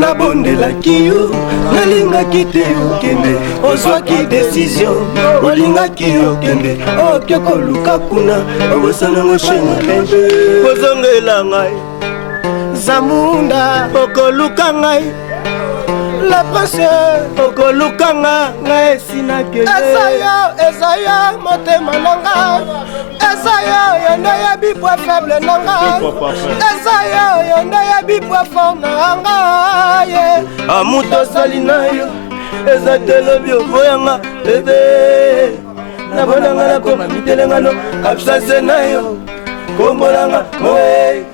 nabondelaki yo nalingaki te okende ozwaki décision olingaki okende oke koluka kuna obosanango shenga bebe kozongela ngai zamunda okoluka ngai la prince okoluka ngai esinake ezaya motema na ngai ezaya yonde yebi point faible na ngai ezaya yonde yebi point fort na ngai amutu osali na yo eza te lobi oboyanga bebe nabonanga nakoma mitelengano absence na yo kombolanga moe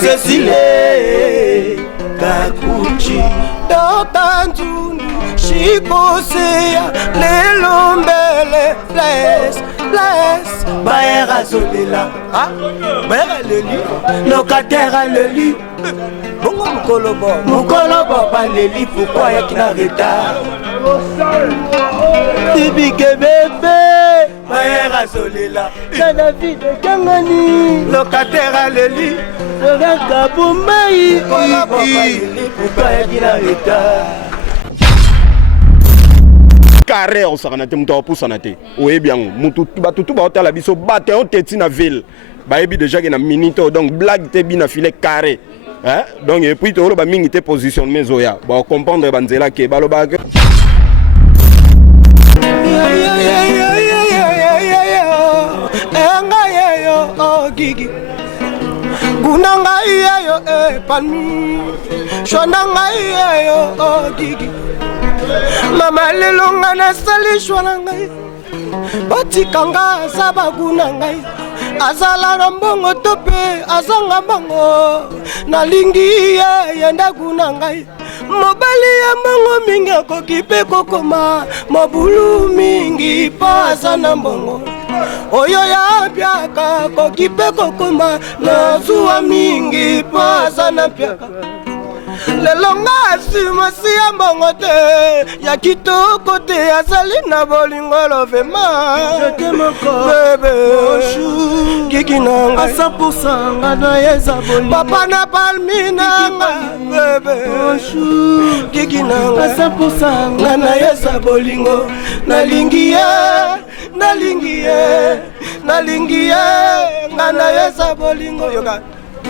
Cecile Kakuchi Dota Nzundu Shikoseya Lelombele Place Baera Zolela Baera Leli Locataire Leli Bongo Mukolobo pas Leli pourquoi y'a qui n'a retard Tibike bébé Baera Zolela David Kangani Locataire Leli carré on s'en a été muto pour s'en été oui bien muto tout ba hôtel biso batte on teti na ville ba ebi déjà que na minute donc blague te bina filet carré hein donc et puis to ba mingi te positionnement zoya ba comprendre banzela ke ba lo ba gigi Gunanga iyo palmi Shonanga iyo gigi Mama lelonga na sali shwananga Batikanga sabagunanga Azala rambongo tope azanga bango Nalingi yenda gunanga Mobali ya mbongo mingi kokipe kokoma Mobulu mingi pasa na mbongo Oyo ya piaka kokipe kokoma Na zuwa mingi pasa na piaka Lelonga simasi ya mbongo te Ya kitoko te azali na bolingo lovema Je t'aime encore bébé Kiki nanga 100% ngana yeza bolingo Papa na palmi nanga bébé Kiki nanga 100% ngana yeza bolingo Nalingi ngana yeza bolingo Yoga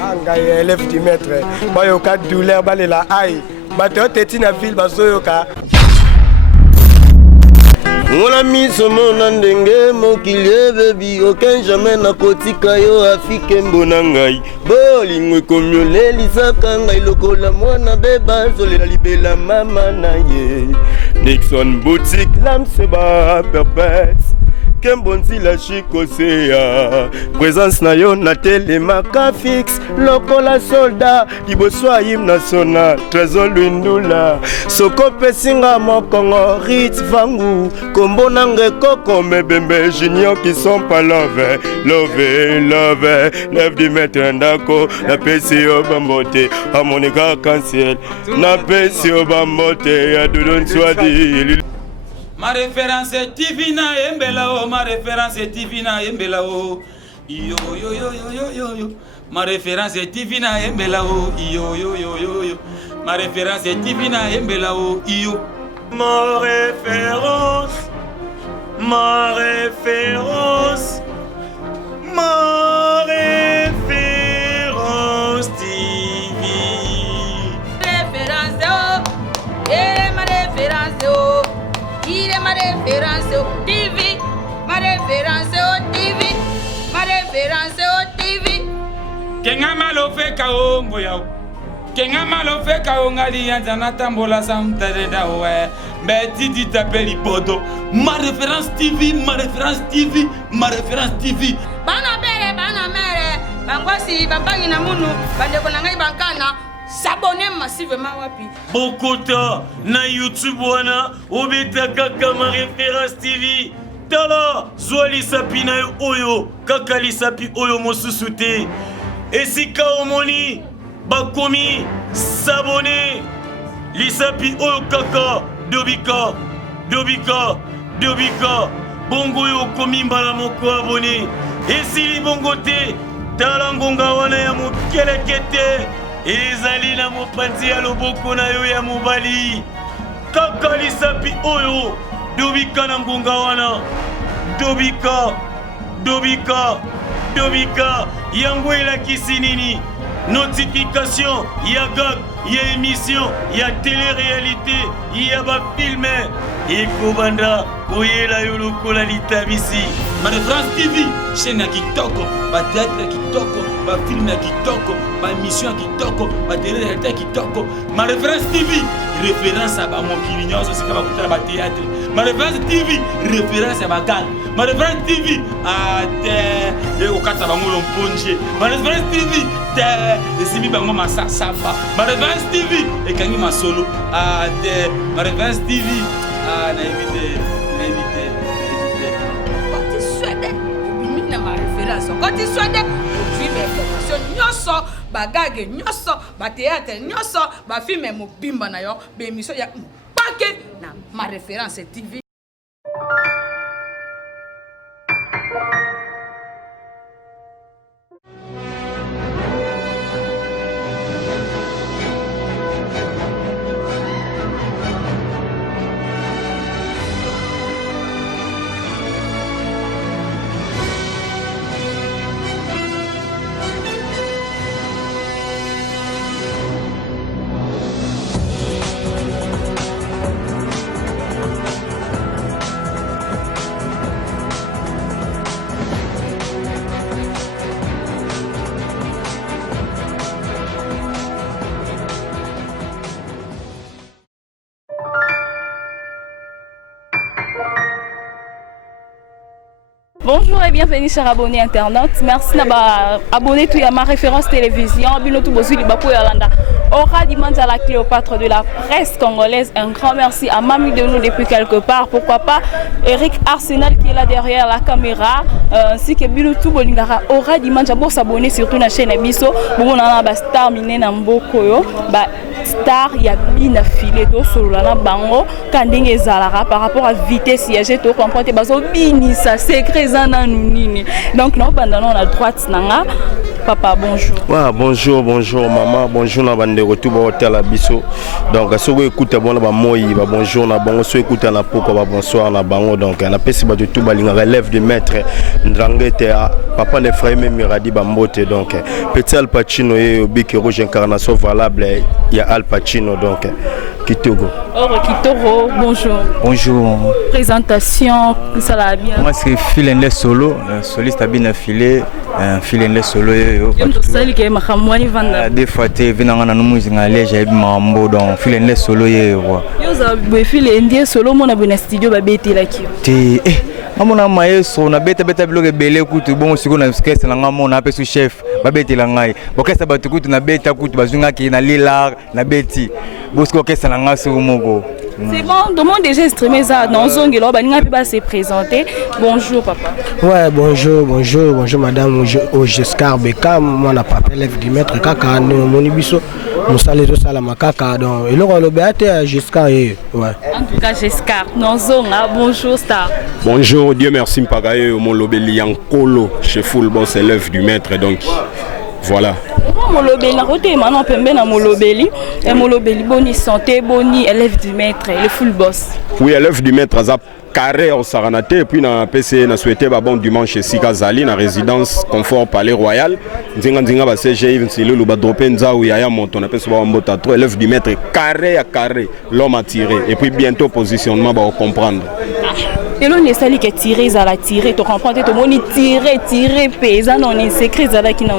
Angaye élève du maître Bayoka douleur balela aïe Bato teti na ville bazoyoka Mona miso mona ndenge mokili bebi aucun jamais na kotika yo afike mbona ngai bolingo ekomiolelisaka ngai lokola mwana beba zolela libela mama na ye Nixon boutique lamseba perpète Kembonzi la chikosea Présence na yo na telemaka fixe Lokola soldat Liboso hymne national Trésor Lwindula Soko pesinga mokongo Ritz Vangu Kombo nange koko mebembe Junior qui sont pas love Lève du maître ndako Na pesi yo bambote Harmonica cancel Na pesi yo bambote Ya dudon swadi Ma référence est Divina Embelao, ma référence est Divina Embelao. Yo yo yo yo yo yo yo. Ma référence est Divina Embelao. Yo yo yo yo yo. Ma référence est Divina Embelao. Yo. Ma référence TV. Référence oh. Eh ma référence oh. Il est ma référence au TV, ma référence au TV, ma référence au TV. Kenga malo fe kaongo yao. Kenga malo fe kaongali yanzana tambola samtare da we. Mbeti di tapeli poto. Ma référence TV, ma référence TV, ma référence TV. Bana mere, bangwasi bambangi na munu, bandeko na ngai bankana. S'abonner massivement wapi. Bokota na YouTube wana obeta kaka ma référence TV. Tala zwali sapi na oyo kaka li sapi oyo mosusu te. Esika omoni bakomi s'abonner li sapi oyo kaka dobika bongo yo komi mbala moko abonné. Esili bongo te tala ngonga wana ya mokelekete ezali na mopanzi ya loboko na yo ya mobali kaka lisapi oyo dobika na ngonga wana dobika yango elakisi nini notification ya gag ya émission ya télé-réalité ya bafilme ekobanda koyela yo lokola litabisi Mare France TV, chaîne ya kitoko, théâtre ya kitoko, film ya kitoko, émission ya kitoko, télé-réalité ya kitoko. Mare France TV, référence à mokili nyonso sika bakutala théâtre. Mare France TV, référence à bagang. Mare France TV, te okata bango lomponje. Mare France TV, te esimi bango masasapa. Mare France TV, ekangi masolo. Te Mare France TV, na éviter. Quand tu sois des informations, nyoso, bagage, nyoso, théâtre, nyoso, film et mobimba na yo, émission ya paquet na ma référence TV. Bonjour et bienvenue chers abonnés internautes. Merci d'avoir abonné tout à ma référence télévision. Binotou Bozuli Bapo Yolanda. Aura Dimans à la Cléopâtre de la presse congolaise. Un grand merci à Mamie de nous depuis quelque part. Pourquoi pas Eric Arsenal qui est là derrière la caméra. Ainsi que Binotou Bolingara. Aura Dimans pour s'abonner surtout à la chaîne Abisso. Bon, on a un star miné Nambokoyo. Star ya bina filé to solana bango kandenge zalara par rapport à vitesse siège to comprendre bazo bini ça secret zana nini donc non pendant on a droite nanga papa bonjour. Ouais, bonjour maman, bonjour na bande retour au hôtel Abisso. Donc si vous écoutez bon ba moi ba bonjour na bango si vous écoutez na poko ba bonsoir na bango donc na pesi ba tout balinga relève de maître Ndrangete papa les frères même Miradi Bambote donc petit Al Pacino et Biki Rouge incarnation valable il Al Pacino donc Kitoko. Kitoko, bonjour. Bonjour. Présentation, ça va bien. Moi c'est Philenle Solo, soliste à bien affilé, Philenle Solo. Des fois tu viens dans nos musiques à l'aise j'ai mambo donc Philenle Solo yo. Yo za Philenle Solo mon abonné studio ba beti la ki. Te amona maestro na beta bloque belé kutu bon siko na sketch na ngamo na pesu chef ba beti la ngai. Bokesa batu kutu na beta kutu bazunga ki na lila na beti. Bosco kesa na ngasi moko. C'est bon, tout le monde déjà streamé ça dans Zongelo, Baninga peut pas se présenter. Bonjour papa. Ouais, bonjour madame Giscard Bekam, moi na papa élève du maître kaka monibiso, musale to sala makaka donc et le béate Giscard ouais. En tout cas Giscard, Nonzonga, bonjour star. Bonjour, Dieu merci Mpagaye mon lobeli Yankolo, chez full boss élève du maître donc voilà. Molobeli na côté maintenant pembe na molobeli et molobeli boni santé boni élève du maître le full boss. Oui, élève du maître azap carré au Saranate et puis na PC na souhaité ba bon dimanche chez Sika Zali na résidence confort palais royal nzinga ba CG Nsilo ba dropper nzaou ya monto na pese ba mbota trop élève du maître carré à carré l'homme a tiré et puis bientôt positionnement ba comprendre. Et l'on est sali que tirer à la tirer tu comprends tout monde tirer pesa non est secret za la qui non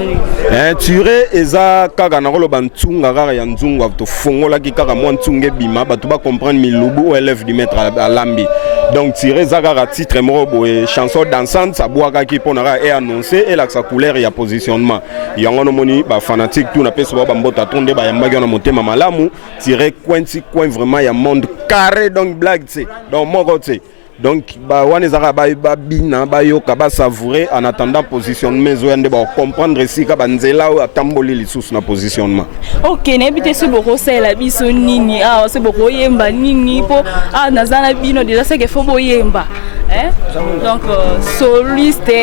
est tirer eza kaka na rolo bantsunga kaka ya nzungu to fongola ki kaka mo nzunge bima ba tu ba comprendre milubu élève du maître à lambi donc tirer za kaka titre moko et chanson dansante ça boaka ki ponara et annoncer et la sa couleur ya positionnement yango no moni ba fanatique tout na pesa ba mbota tonde ba yamba na motema malamu tirer coin vraiment ya monde carré donc blague c'est donc moko c'est donc ba wanezaka ba bina ba yoka ba savourer en attendant positionnement zoyande ba comprendre si ka banzela o atamboli lisusu na positionnement. OK, n'habite ce boko c'est la biso nini ah c'est boko yemba nini po ah nazana bino déjà c'est que faut boyemba hein donc soliste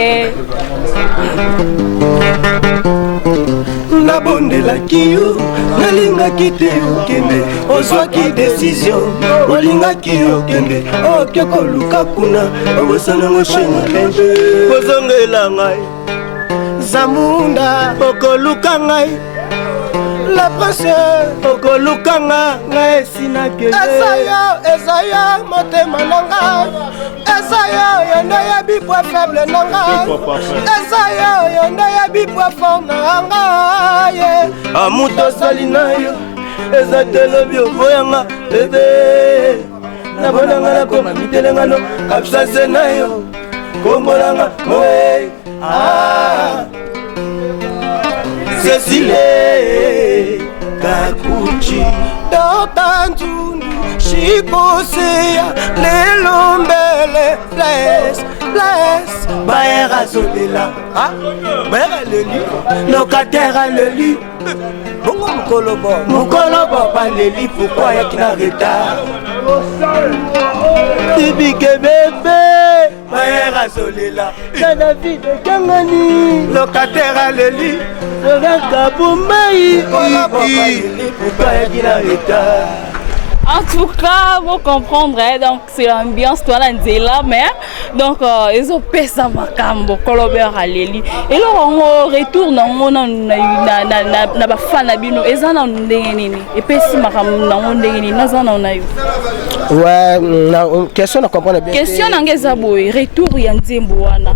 nabondelaki yo nalingaki te okende ozwaki décision olingaki okende oke koluka kuna obosanango shena lenge kozongela ngai zamunda okoluka ngai la presse okoluka ngai esinake esayo motema na ngai esayo yonde yebi poids faible na ngai esayo yonde yebi poids fort na ngai amutu osali na yo eza te lobi oboyanga bebe nabonanga nakoma mitelengano absence na yo kombolanga moe Cecile Kakuchi Dotanzundu Shikoseya Lelombele Bless Baera Zolela Baera Leli Locataire Leli Bongo Mukolobo pas Leli pourquoi y'a qui n'a retard Bibi bébé Baera Zolela David Kangani Locataire Leli En tout cas, vous comprendrez, donc c'est l'ambiance, toi là, mais donc ils ont payé ça macambo, Colobert à l'Eli. Et là on retourne, on a fan abino, et ça on ndengeni, et puis si macambo on ndengeni, nous on a eu. Ouais, question on comprend bien. Question n'angeza boy, retour yanzemboana.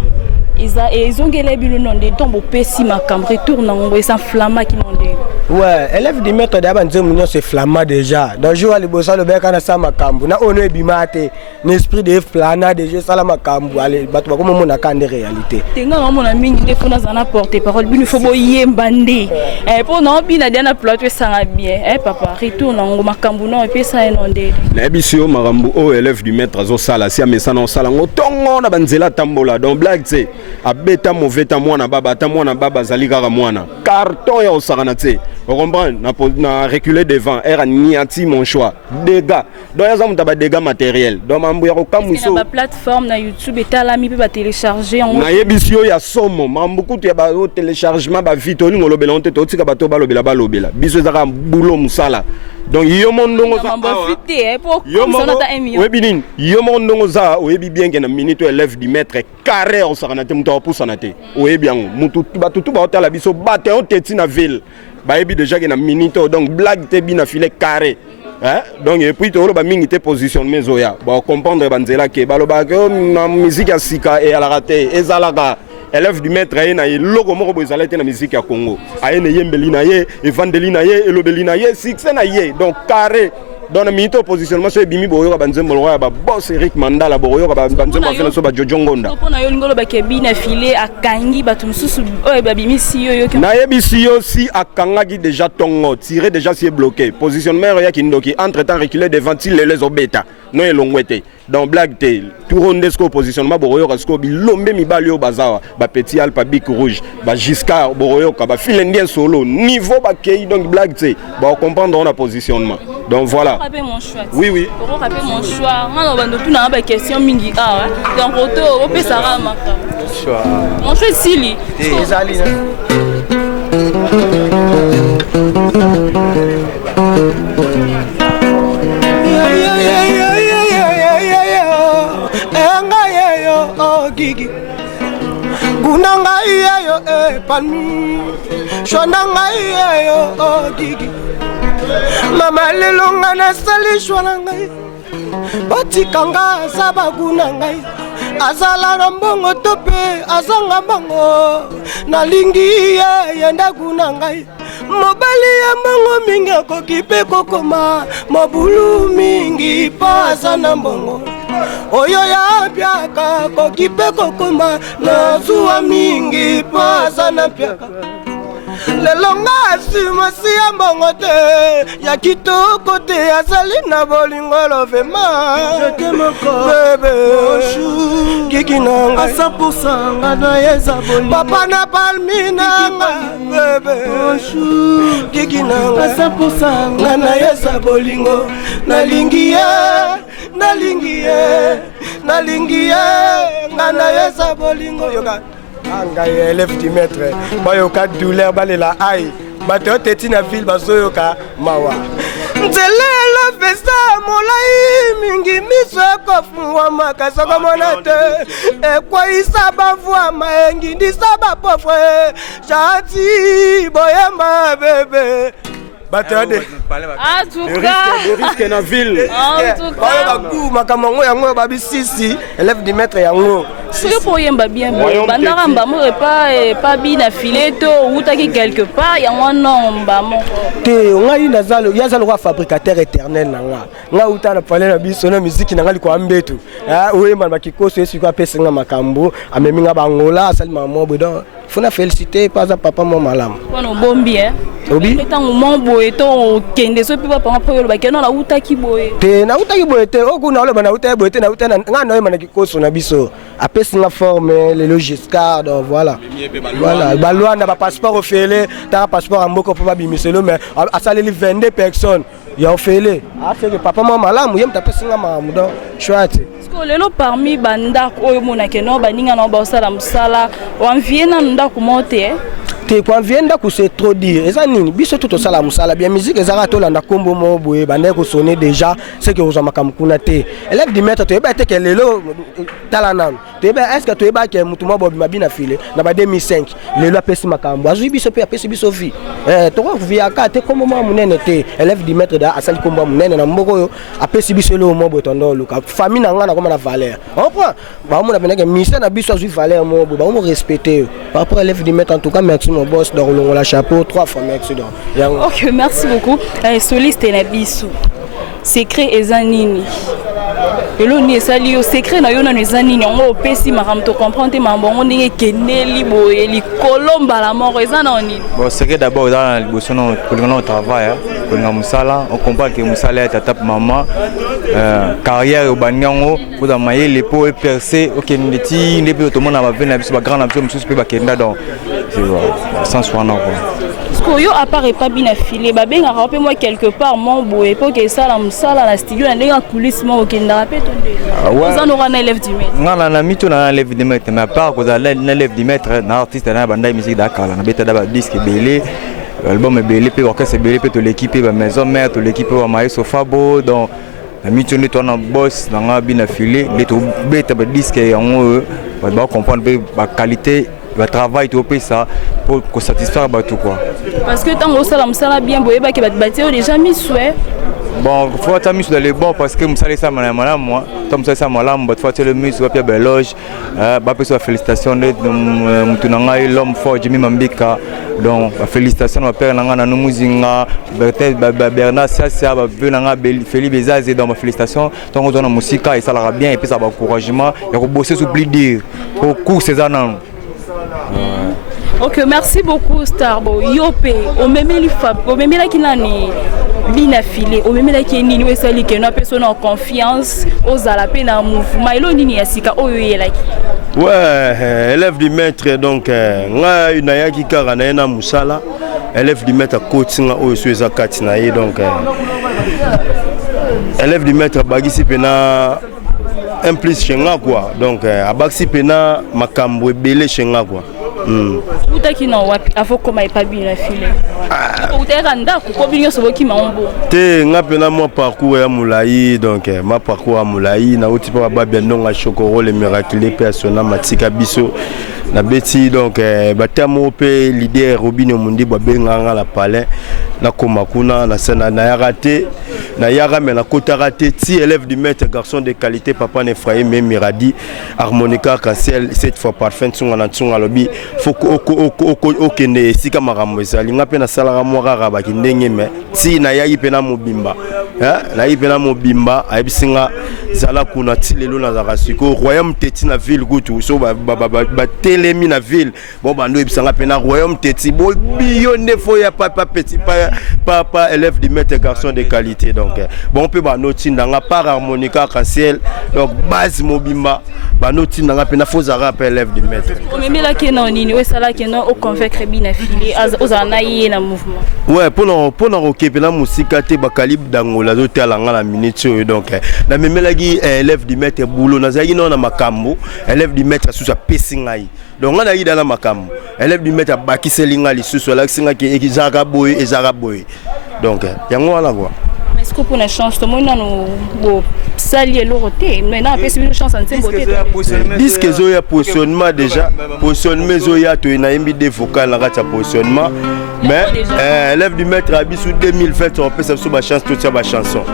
Ils ont gagné le nom de tombeau pessi macam retourne en et sans flamma qui n'ont dit. Ouais, élève du maître d'abord nous c'est flamma déjà. Donc je vois les bossa le bec à sa macambo. Na on est bimate, l'esprit de flana déjà ça la macambo. Allez, bah tu vois comment on a quand des réalités. Tenga mon ami des fois dans un porte parole, il faut boyer mbandé. Pour non bien na plot ça bien. Papa retourne en macambo non et puis ça est non dit. La bisio marambo o élève du maître azo sala si amesa non sala ngotongo na banzela tambola donc blague c'est abeta mauvais ta mwana baba zali kaka mwana carton ya osakana te on comprend na reculer devant era niati mon choix dégâts donc ya zamu taba dégâts matériels donc mambo ya kokamuso na plateforme na YouTube etalami pe ba télécharger en na yebisio ya somo mambo kutu ya ba téléchargement ba vite olingo lobela onte to tika bato balobela biso ezaka boulot musala donc yo mondongo za webinin yo mondongo za oyebi bien que na minute élève du maître carré osakana te muto opusana te oyebi yango mutu batutu ba otala biso bate on teti na ville ba yebi déjà que na minute donc blague te bi na filet carré donc et puis to ba mingi te positionnement zoya ba comprendre banzela ke baloba ke na musique ya sika et ala raté ezalaka élève du maître aye na ye logo moko bo ezalete na musique ya Congo aye ne yembeli na ye evandeli na ye elobeli na ye succès na ye donc carré dans le minute positionnement sur bimi boyo ba nzembo ya ba boss Eric Mandala boyo ba nzembo afela so ba Jojo Ngonda pona yo ngolo ba kebina filé akangi batu mususu oyo ba bimi si yo na yebisi yo si akangaki déjà tongo tiré déjà si est bloqué positionnement ya kindoki entre temps reculer devant les obeta non elongwete donc blague te tourondesco positionnement boyo kasko bilombe mibali yo bazawa ba petit alpa bic rouge ba Giscard boyo ka ba filendien solo niveau ba kei donc blague te ba comprendre on a positionnement donc voilà. Mon choix. Oui, oui. Pour rappeler mon choix, on va tout dans la question mingi ah donc auto peut ça rama. Choix. Mon choix Sili. Ezali. Gigi. Gunanga yo palmi. Shonanga yo gigi. Mama lelonga na sali shwana ngai batikanga sabaguna ngai azala na mbongo tope azanga mbongo nalingi yenda guna ngai mobali ya mbongo mingi akoki pe kokoma mobulu mingi pasa na mbongo oyo ya piaka koki pe kokoma na zuwa mingi pasa na piaka lelonga simasi ya mbongo te ya kitoko te azali na bolingo lovema bebe kiki nanga 100% nga na yeza bolingo papa na palmi nanga bebe kiki nanga 100% nga na yeza bolingo nalingi ye nga na yeza bolingo yoka Anga élève du maître, bayoka douleur balela aïe, bato teti na ville bazoyoka mawa nzela elofesa molai mingi miso ekofungwa makasa komona te ekweyisa bavwama engindisa bapofre jati boyema bebe batade En tout cas, le risque na ville. En tout cas, makambo yango yango babisisi élève du maître yango soki po yemba bien bandaka mbamo pas bina filet to outaki quelque part yango non mbamo te ngai nazalo yazalo kwa fabricateur éternel nanga nga uta na pale na biso na musique nanga liko ambetu oyemba bakikoso esuka apesenga makambo ameminga bangola asali mamo bodon fona féliciter pas à papa mon malam on bombi obi etango mombo to kende so pipa panga po yoloba keno na utaki boye te na utaki boye te okuna oloba na utaki boye te na utana nga na yema na kikoso na biso apesinga forme le logiscard donc voilà balwana ba passeport ofele ta passeport amboko po babimiselo mais asaleli 22 personnes ya ofele afeke papa mon malam yem tapesinga mamu donc chouette parce que lelo parmi bandako oyo mona keno baninga na ba sala musala wa viena ndako monte te kwa vienda ku c'est trop dire eza nini biso tout sala musala bien musique ezaka to landa kombo mo boye bande ko sonner déjà c'est que ozama kamkuna te élève du maître to eba te ke lelo talanam to eba est-ce que to eba ke mutu mo bobi mabina file na ba 2005 lelo apesi makambo azu biso pe apesi biso vie to ko via ka te kombo mo munene te élève du maître da asali kombo munene na mboko yo apesi biso lo mo boye tondo luka famille na nga na koma na valeur on prend ba mo na beneke ministère na biso azu valeur mo boye ba mo respecter par rapport élève du maître en tout cas merci mon boss dans le chapeau 3 fois merci donc. Ok, merci beaucoup. Soliste Nabisu. Secret ezanini. Elo ni esali yo secret na yo na ezanini ngo pesi makam to comprendre mambongo ndenge keneli boye li kolomba la mort ezanoni. Bon, secret d'abord dans le bosono pour le travail, pour le musala, on comprend que musala est tape maman carrière au banyango pour dans mailler les peaux et percer OK ndeti ndebe tout le monde va venir biso ba grand avion mususu pe ba kenda donc sans soin parce que yo à part pas bien affilé ba benga rapé moi quelque part mon boye pour que ça la musala la studio na ndenge coulisse mo kenda rapé tonde on aura un élève du maître ngana na mito na élève du maître mais à part que na élève du maître na artiste na banda musique d'accord na beta da disque belé album belé pe orchestre belé pe to l'équipe ba maison mère to l'équipe wa maestro Fabo donc la mission de ton boss dans la bien affilé les to beta ba disque yango ba comprendre ba qualité le travail tout ça pour satisfaire tout quoi parce que tant au salam sala bien boye ba ke ba bâtir déjà mis souhait bon faut être mis dans les bons parce que musala ça malama moi comme ça malama but faut le mis sur bien loge ba pe so félicitations de mutunanga l'homme fort Jimmy Mambika donc félicitations ma père nanga na muzinga Bernard Sassia ba venanga Felipe Bezaze donc félicitations donc on donne musique et ça la bien et puis ça va encouragement et ko bosser sous plus dire au cours ces années. Ok, merci beaucoup Starbo. Yopé, o memeli fab, o memela kinani bina filé, o memela kinini wesali ke na personne en confiance, ozala pe na mouvement elo nini yasika oyo yelaki. Ouais, élève du maître donc nga inayaki kara na ena musala, élève du maître coachinga oyo soeza katina ye donc élève du maître bagisi pena un plus chenga quoi donc abagisi pena makambo ebele chenga quoi. Utaki na wapi afo koma pas bien filé. Utaka ndako ko binyo soboki maombo. Te nga pena mo parcours ya Moulayi donc ma parcours à Moulayi na uti pa ba bien non a chokoro le miraculé persona matika biso na beti donc batamo pe leader Robinho Mundi ba benga la palais na koma kuna na sena na yarate na yara mais na kota raté ti élève du maître garçon de qualité papa Nefraïm Miradi harmonica cancel cette fois parfait tsunga na tsunga lobi foko okende sika makambo ezali nga pe na sala mo rara ba kindenge me ti na yayi pe na mobimba na yi pe na mobimba ayibisinga zala kuna ti lelo na zaka siko royaume teti na ville kutu so ba telemi na ville bon bando ebisanga pe na royaume teti bo biyonde fo ya papa petit papa élève du maître garçon de qualité donc bon pe ba noti ndanga par harmonica cancel donc base mobimba ba noti ndanga pe na fo zara pe élève du maître O memela kena nini we sala kena o convaincre bina filé ozana yé na mouvement. Ouais pour na roké pe na musika te ba calibre Congo la zote la ngala minute donc na memelaki élève du maître boulot nazaki non na makambo élève du maître sous sa pesingai donc on a eu dans la makambo élève du maître bakiselinga lisusu la singa ki ezaka boy donc yango wana quoi. Est-ce que pour une chance tout le monde nous salier l'oroté maintenant après c'est une chance en beauté disque zoya positionnement déjà positionnement zoya to na yembi des vocales na kata positionnement mais élève du maître abisu 2020 on peut ça sur ma chance toute sa chanson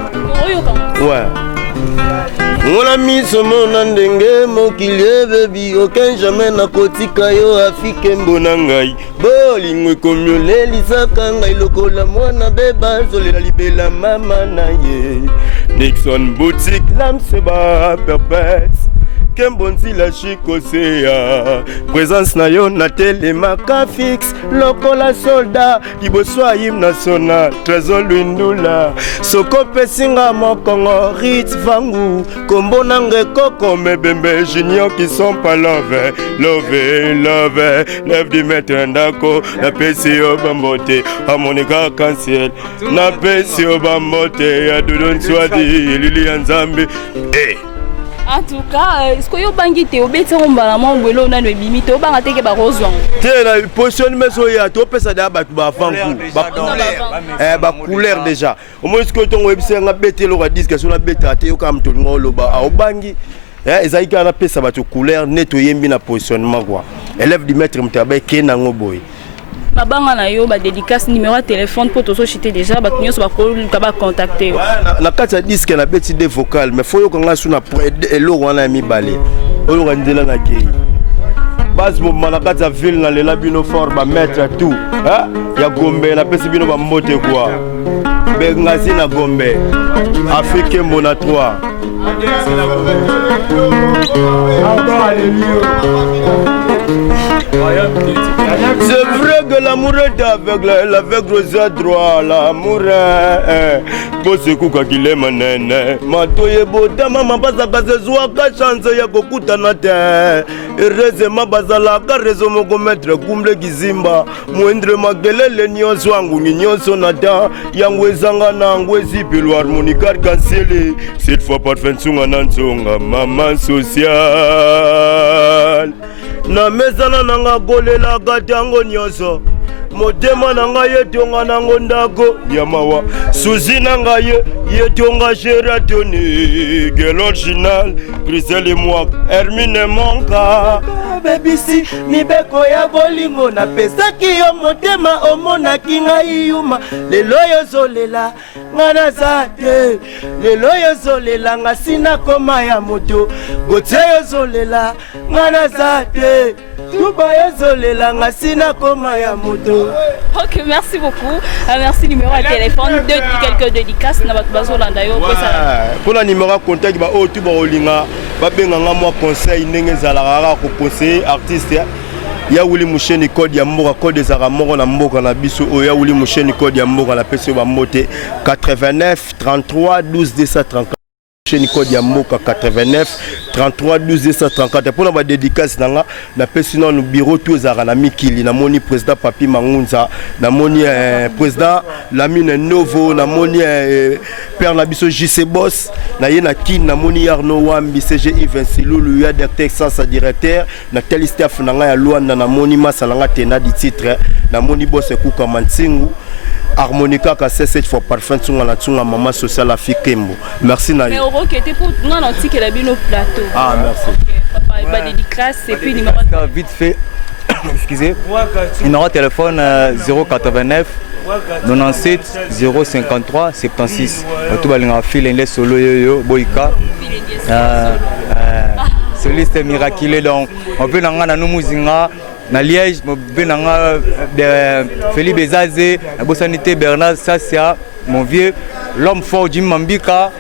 ouais. Mon ami somona ndenge mokili bebi aucun jamais na kotika yo afike mbona ngai bolingo komyolelisaka ngai lokola mwana beba zolela libela mama na ye Nixon boutique lamseba perpète Kembonzi la chikosea présence na yo na telemaka fixe lokola soldat liboso hymne national trésor lwindula soko pesinga mokongo rit vangu kombo nange koko mebembe junior qui sont pas love lève du maître ndako na pesi yo bambote harmonica cancel na pesi yo bambote ya dudon swadi lili ya nzambe en tout cas, est-ce que vous avez été au béton ou à mon boulot dans le limite au bar à take barozon? Tiens, la positionnement soya, tu peux ça d'abord ba couleur déjà. Au moins ce que ton website a bêté le disque sur la bêta, tu comme tout le monde au bas au bangi. Ezaïka na pesa ba couleur nettoyer bien positionnement quoi. Élève du maître mtabe kenango boy. Babanga na yo ba dédicace numéro de téléphone pour tous chiter déjà ba nyos ba ko ba contacter na kata disque na beti de vocal mais faut yo kanga suna elo wana mi balé oyo ngandela na kei base mo na kata ville na lela bino fort ba mettre tout hein ya Gombe na pesi bino ba mbote quoi bengazi na Gombe Afrique mona 3 c'est vrai que l'amour est aveugle, l'aveugle aux droit, l'amour est bosse kuka kile manene matoye bota mama baza kaze zwa ka chance ya kokutana te heureusement bazala ka réseau moko mettre kumble kizimba moindre makelele nyonso wangu nyonso nata yango ezanga nango ezipelo harmonica cancel cette fois parfait sunga nansonga mama social na mezana nanga golela gatango nyonso motema nanga yetonga nango ndako yamawa suzi nanga yetonga Geratoni Gel original Grisel et moi Hermine Monka bebisi mibeko ya bolingo na pesaki yo motema omonaki ngai yuma lelo yozolela nga naza te lelo yozolela nga sina koma ya moto gotie yozolela nga naza te tuba yozolela nga sina koma ya moto. Ok, merci beaucoup. Merci numéro de téléphone quelques dédicaces na bato bazolanda yo pour la numéro contact ba o tu ba olinga ba benganga moi conseil ndenge zalaka ko conseiller artiste ya wuli musheni code ya mboka code des aramoro na mboka na biso o ya wuli musheni code ya mboka la pesi ba mote 89 33 12 234 musheni code ya mboka 89 33 12 234 pour la dédicace nanga na pesi na bureau tout ezaka na mikili na moni président Papi Mangunza na moni président Lamine Novo na moni père na biso JC Boss na yena kin na moni Arno Wambi CG Yves Silulu ya directeur sa directeur na tel staff nanga ya Luanda na moni masalanga tena di titre na moni boss Kuka Mantsingu harmonica ka cette fois parfait tsunga na tsunga maman social Afrikembo merci na mais euro qui était pour non antique la bino plateau ah merci papa il va dédicace et puis numéro vite fait excusez numéro téléphone 089 97 053 76 tout balinga file les solo yo boika soliste miraculeux donc on peut nanga na muzinga na Liège benanga Felipe Bezaze na Bosanité Bernard Sassia mon vieux l'homme fort Jim Mambika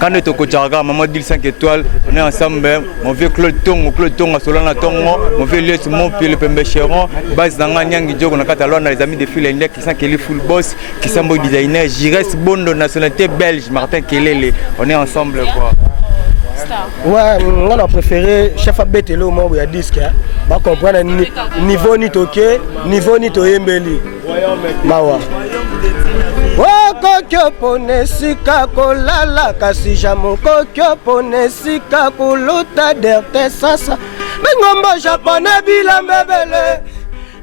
quand on est au Kocharaga maman d'île 5 étoiles on est ensemble mon vieux Claude Tongo Solana Tongo mon vieux Lies mon pied le Pembe Cheron base nanga nyangi jogo na Catalan les amis de Philander qui sont Kelly full boss qui sont boy designer Jires Bondo nationalité belge Martin Kelele on est ensemble quoi. Ouais, on a préféré chef à Betelo moi il y a disque va comprendre niveau ni toqué niveau ni toyembeli mawa okokyo pona esika kolala kasi jamon kokyo pona esika koluta derte sasa bengombo japonais bilambebele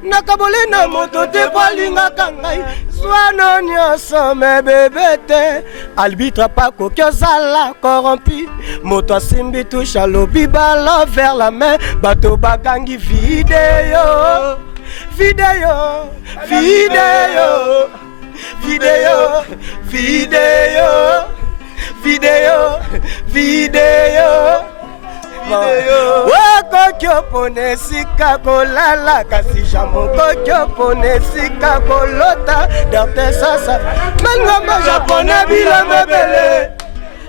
nakaboli na moto te balingaka ngai zwano nyonso mebebe te arbitre pa koki ozala corrompi moto asimbi touche alobi balo vers la main bato bakangi video video video video video video video okokyo pona esika kolala kasi jamon kokyo pona esika kolota darte sasa mengombo japonais bilambebele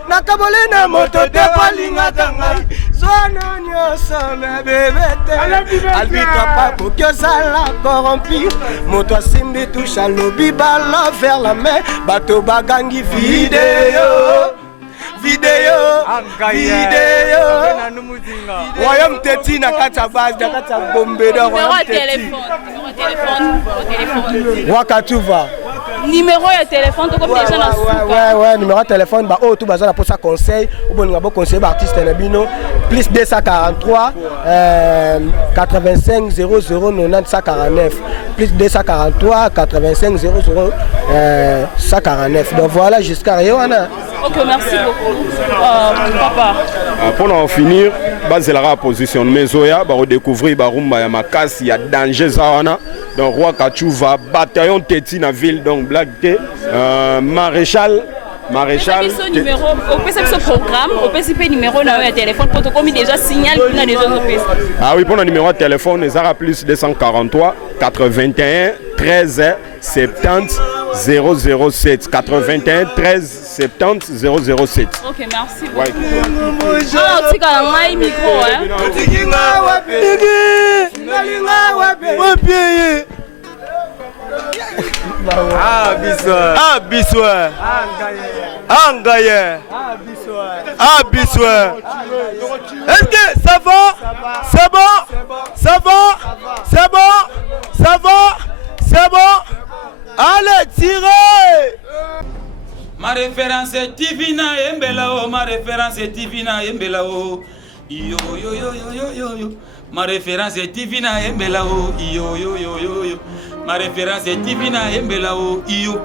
nakabole na moto te balingaka ngai zwana nyonso mebebe te arbitre pa koki ozala corrompi moto asimbi touche alobi balo vers la main bato bakangi video video video royaume teti na kati ya base na kati ya bombedo royaume teti wakatuva numéro ya téléphone to comme déjà na suka ouais numéro de téléphone ba o tout bazala pour ça conseil ou bon ngabo conseil ba artiste na bino plus 243 85 00 90 149 plus 243 85 00 149 donc voilà jusqu'à Yohana. OK, merci beaucoup papa. Pour en finir bazelaka position mezoya ba redécouvrir ba rumba ya makasi ya danger zawana donc roi Kachuva bataillon teti na ville donc black té maréchal numéro au PCP programme au PCP numéro na un téléphone pour comme déjà signal pour na des autres PC. Ah oui pour le numéro de téléphone ezara plus 243 81 13 70 007 81 13 70 007. OK, merci beaucoup. Ah, tu as un micro hein. Ah biswa. Ah biswa. Angaye. Ah biswa. Est-ce que ça va? C'est bon? Ça va? C'est bon? Ça va? C'est bon? Allez, tirez! Ma référence est Tivina Embelao, ma référence est Tivina Embelao. Yo yo yo yo yo yo yo. Ma référence est Tivina Embelao. Yo yo yo yo yo. Ma référence est Tivina Embelao. Yo.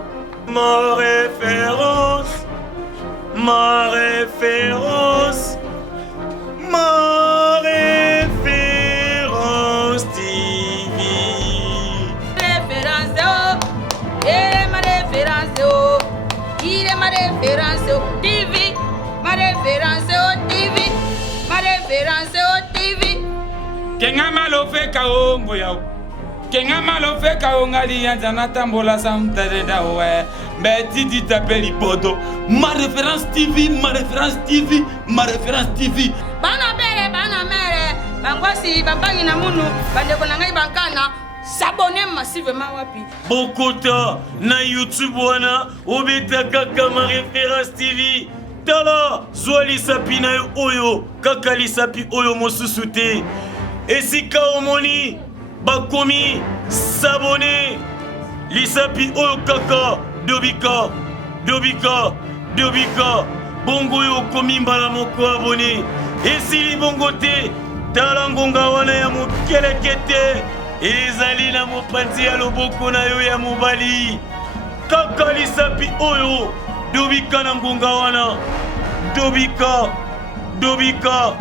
Ma référence. Ma référence. Ma référence TV. Référence oh. Et ma référence oh. Il est ma référence au TV, ma référence au TV, ma référence au TV. Kenga malo fe kaongo yao. Kenga malo fe kaongali yanzana tambola samtadeda we. Mbeti di tapeli bodo. Ma référence TV, ma référence TV, ma référence TV. Bana mere, bangwasi bambangi na munu, bandeko na ngai bankana. S'abonner massivement wapi. Bokota na YouTube wana obeta kaka ma référence TV. Tala zwali sapi na oyo kaka li sapi oyo mosusu te. Esika omoni bakomi s'abonner li sapi oyo kaka dobika dobika dobika bongo yo komi mbala moko abonné. Esili bongo te tala ngonga wana ya mokelekete. Ezali na mopanzi ya loboko na yo ya mobali kaka lisapi oyo dobika na ngonga wana dobika dobika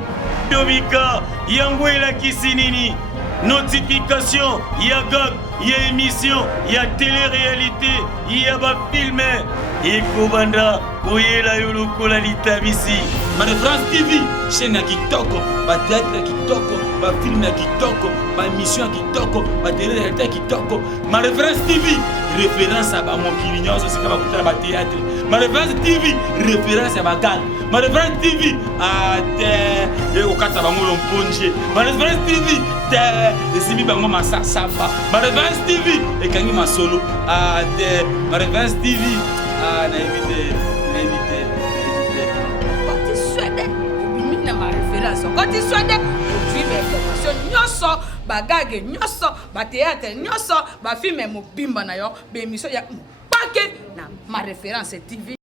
dobika yango elakisi nini notification ya gag ya émission ya télé-réalité ya bafilme ekobanda koyela yo lokola litabisi. Ma référence TV, chaîne ya kitoko, ba théâtre ya kitoko, ba film ya kitoko, ba émission ya kitoko, ba télé-réalité ya kitoko. Ma référence TV, référence à ba mokili nyonso sika ba kutala ba théâtre. Ma référence TV, référence à ba gang. Ma référence TV, te okata bango lomponje. Ma référence TV, te esimi bango masasamba. Ma référence TV, ekangi masolo. Te ma référence TV, na éviter. Ma référence quand tu sois des produits d'information nyonso bagage nyonso théâtre nyonso ba film mobimba na yo ba émission ya mpake na ma référence TV